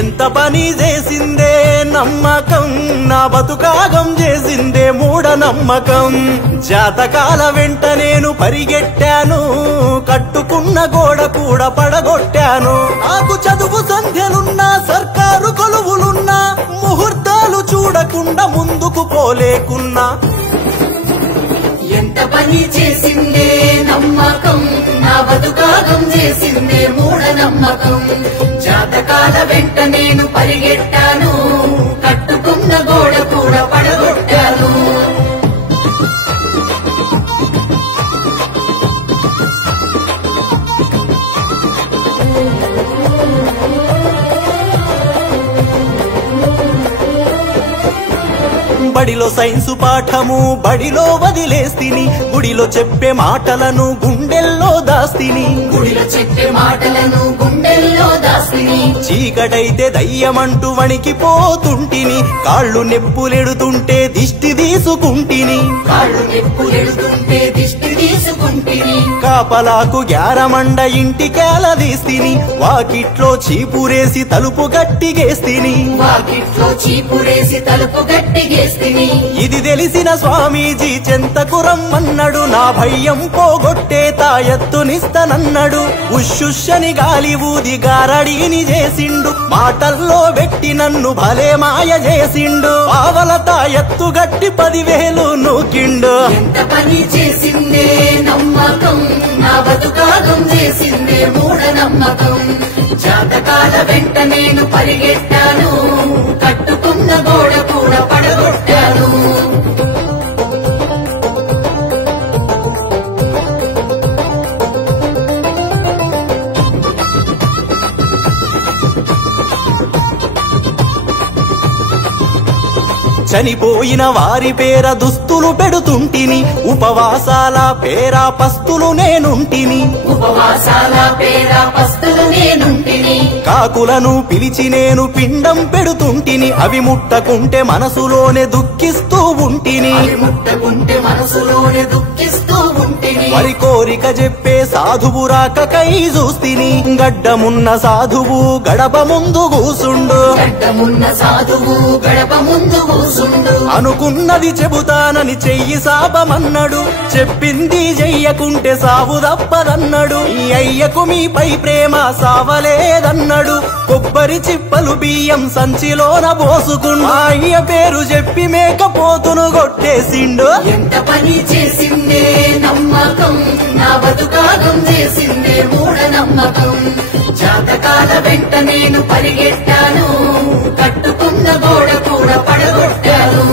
ఎంత పని చేసిందే నమ్మకం, నా బతుకాగం చేసిందే మూఢనమ్మకం. జాతకాల వెంట నేను పరిగెట్టాను, కట్టుకున్న గోడ కూడా పడగొట్టాను. నాకు చదువు సంధ్యలున్నా, సర్కారు కొలువులున్నా, ముహూర్తాలు చూడకుండా ముందుకు పోలేకున్నా. ఎంత పని చేసిందే నమ్మకం, నా బతుకాగం చేసిందే మూఢనమ్మకం. జాతకాల వెంట నేను పరిగెట్టాను, కట్టుకున్న గోడ కూడా పడగొట్టాను. బడిలో సైన్సు పాఠము బడిలో వదిలేస్తిని, గుడిలో చెప్పే మాటలను గుండెల్లో దాస్తిని. గుడిలో చెప్పే మాటలను గుండెల్లో దాస్తిని. చీకటైతే దయ్యమంటూ వణికిపోతుంటిని, కాళ్ళు నెప్పులెడుతుంటే దిష్టి తీసుకుంటిని. కాళ్ళు నెప్పులెడుతుంటే దిష్టి తీసుకుంటిని. కాపలాకు గ్యారమండ ఇంటికేల తీస్తిని, వాకిట్లో చీపురేసి తలుపు గట్టిగేస్తిని. వాకిట్లో చీపురేసి తలుపు గట్టిగేస్తిని. ఇది తెలిసిన స్వామీజీ చెంతకు రమ్మన్నాడు, నా భయం పోగొట్టే తాయెత్తునిస్తనన్నాడు. ఉషుషని గాలి ఊది గారడీని చేసిండు, మాటల్లో పెట్టి నన్ను భలే మాయ చేసిండు. ఆవల తాయెత్తు గట్టి 10,000 నూకిండు. ఎంత పని చేసిందే నమ్మకం, నా బతుకాగం చేసిందే మూఢనమ్మకం. జాతకాల వెంట నేను పరిగెట్టాను, కట్టుకున్న గోడ కూడా పడగొట్టాను. చనిపోయిన వారి పేర దుస్తులు పెడుతుంటిని, ఉపవాసాల పేర పస్తులు నేనుంటిని. ఉపవాసాల పేర పస్తులు నేనుంటిని. కాకులను పిలిచి నేను పిండం పెడుతుంటిని, అవి ముట్టకుంటే మనసులోనే దుఃఖిస్తూ ఉంటిని. అవి ముట్టకుంటే మనసులోనే దుఃఖిస్తూ ఉంటిని. వారి కోరిక చెప్పే సాధువు రాకకై చూస్తిని, గడ్డమున్న సాధువు గడప ముందు కూసుండు. గడ్డమున్న సాధువు గడప ముందు కూసుండు. అనుకున్నది చెబుతానని చెయ్యి సాపమన్నాడు, చెప్పింది చెయ్యకుంటే సావు తప్పదన్నాడు. ఈ అయ్యకు మీపై ప్రేమ సావలేదన్నాడు, కొబ్బరి చిప్పలు బియ్యం సంచిలోన పోసుకుండు. ఆ అయ్య పేరు చెప్పి మేకపోతును కొట్టేసిండు. ఎంత పని చేసిందే నమ్మకం, నా బతుకాగం చేసిందే మూఢనమ్మకం. జాతకాల వెంట నేను పరిగెట్టాను, కట్టుకున్న గోడ కూడా పడగొట్టాను.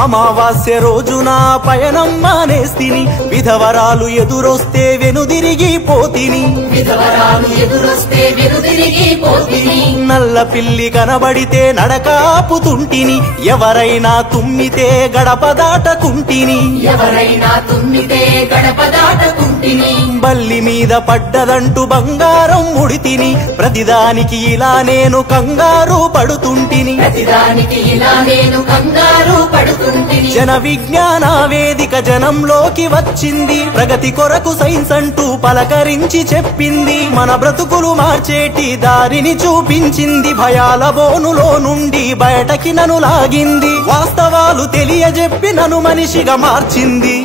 అమావాస్య రోజున పయనం మానేస్తిని, విధవరాలు ఎదురొస్తే వెనుదిరిగి పోతిని. విధవరాలు ఎదురొస్తే వెనుదిరిగి పోతిని. నల్ల పిల్లి కనబడితే నడకాపుతుంటిని, ఎవరైనా తుమ్మితే గడప దాటకుంటిని. ఎవరైనా తుమ్మితే గడప దాటకుంటిని. బల్లి మీద పడ్డదంటూ బంగారం ముడితిని, ప్రతిదానికి ఇలా నేను కంగారు పడుతుంటిని. ప్రతిదానికి ఇలా నేను కంగారు పడుతుంటిని. జన విజ్ఞాన వేదిక జనంలోకి వచ్చింది, ప్రగతి కొరకు సైన్స్ అంటూ పలకరించి చెప్పింది. మన బ్రతుకులు మార్చేటి దారిని చూపించింది, భయాల బోనులో నుండి బయటకి నన్ను లాగింది. వాస్తవాలు తెలియజెప్పి నన్ను మనిషిగా మార్చింది.